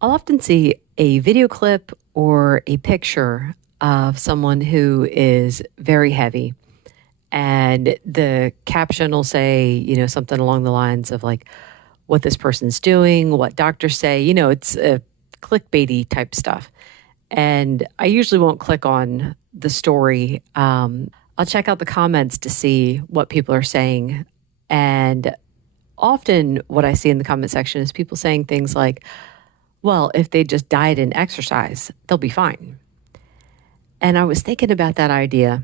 I'll often see a video clip or a picture of someone who is very heavy, and the caption will say, something along the lines of like what this person's doing, what doctors say. It's a clickbaity type stuff. And I usually won't click on the story. I'll check out the comments to see what people are saying. And often what I see in the comment section is people saying things like, well, if they just diet and exercise, they'll be fine. And I was thinking about that idea.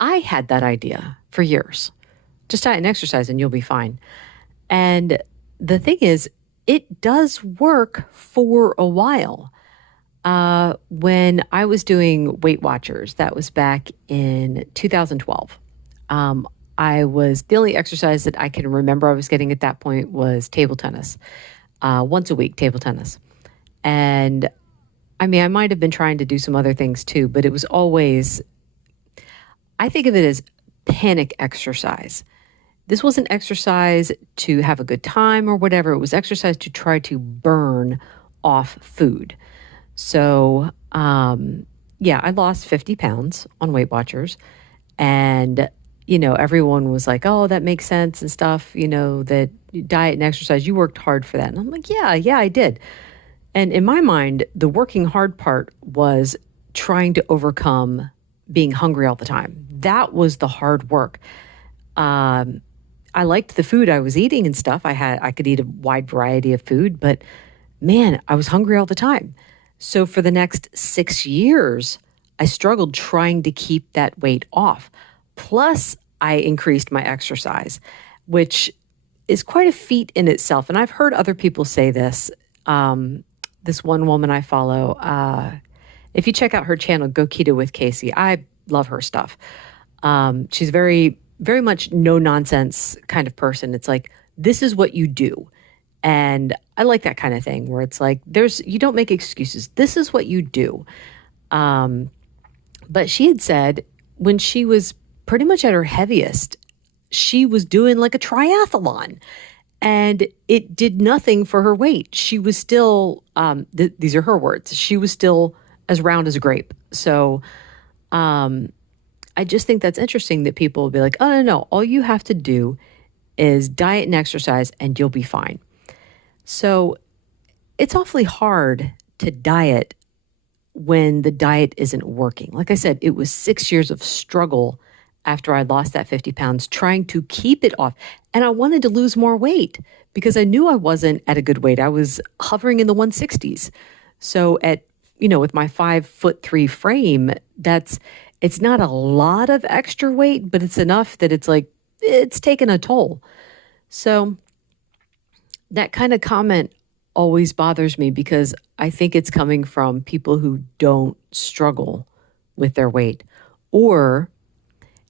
I had that idea for years. Just diet and exercise and you'll be fine. And the thing is, it does work for a while. When I was doing Weight Watchers, that was back in 2012. The only exercise that I can remember I was getting at that point was table tennis, once a week table tennis. And I mean, I might have been trying to do some other things too, but it was always, I think of it as panic exercise. This wasn't exercise to have a good time or whatever. It was exercise to try to burn off food. So, I lost 50 pounds on Weight Watchers. And, everyone was like, oh, that makes sense and stuff, that diet and exercise, you worked hard for that. And I'm like, yeah, I did. And in my mind, the working hard part was trying to overcome being hungry all the time. That was the hard work. I liked the food I was eating and stuff. I could eat a wide variety of food, but man, I was hungry all the time. So for the next 6 years, I struggled trying to keep that weight off. Plus, I increased my exercise, which is quite a feat in itself. And I've heard other people say this. This one woman I follow, if you check out her channel, Go Keto with Casey, I love her stuff. She's very, very much no nonsense kind of person. It's like, this is what you do. And I like that kind of thing where it's like, you don't make excuses. This is what you do. But she had said when she was pretty much at her heaviest, she was doing like a triathlon and it did nothing for her weight. She was still, these are her words, she was still as round as a grape. So I just think that's interesting that people will be like, oh, no, all you have to do is diet and exercise and you'll be fine. So it's awfully hard to diet when the diet isn't working. Like I said, it was 6 years of struggle after I lost that 50 pounds trying to keep it off. And I wanted to lose more weight because I knew I wasn't at a good weight. I was hovering in the 160s. So with my 5'3" frame, it's not a lot of extra weight, but it's enough that it's taken a toll. So that kind of comment always bothers me because I think it's coming from people who don't struggle with their weight, or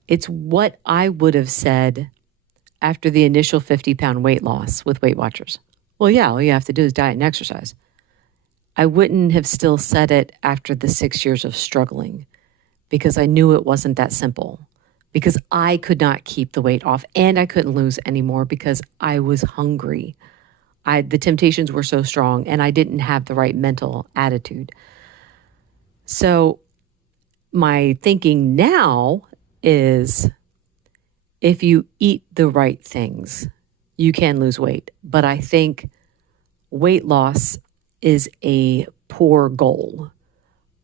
it's what I would have said after the initial 50-pound weight loss with Weight Watchers. Well, yeah, all you have to do is diet and exercise. I wouldn't have still said it after the 6 years of struggling because I knew it wasn't that simple, because I could not keep the weight off and I couldn't lose anymore because I was hungry. The temptations were so strong and I didn't have the right mental attitude. So my thinking now is if you eat the right things, you can lose weight. But I think weight loss is a poor goal.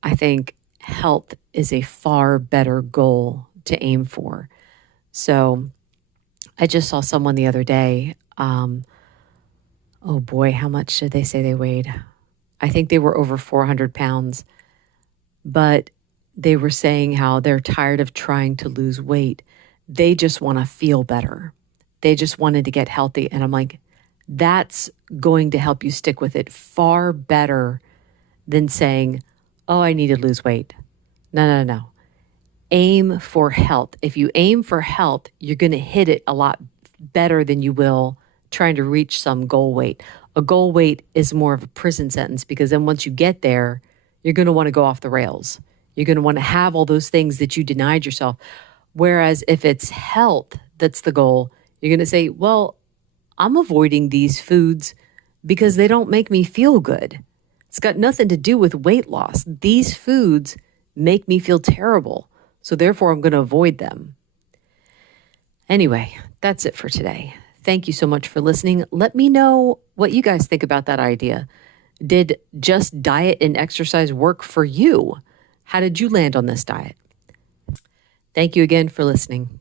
I think health is a far better goal to aim for. So I just saw someone the other day. Oh boy, how much did they say they weighed? I think they were over 400 pounds. But they were saying how they're tired of trying to lose weight. They just want to feel better. They just wanted to get healthy. And I'm like, that's going to help you stick with it far better than saying, oh, I need to lose weight. No. Aim for health. If you aim for health, you're going to hit it a lot better than you will trying to reach some goal weight. A goal weight is more of a prison sentence because then once you get there, you're going to want to go off the rails. You're going to want to have all those things that you denied yourself. Whereas if it's health that's the goal, you're going to say, well, I'm avoiding these foods because they don't make me feel good. It's got nothing to do with weight loss. These foods make me feel terrible, so therefore I'm going to avoid them. Anyway, that's it for today. Thank you so much for listening. Let me know what you guys think about that idea. Did just diet and exercise work for you? How did you land on this diet? Thank you again for listening.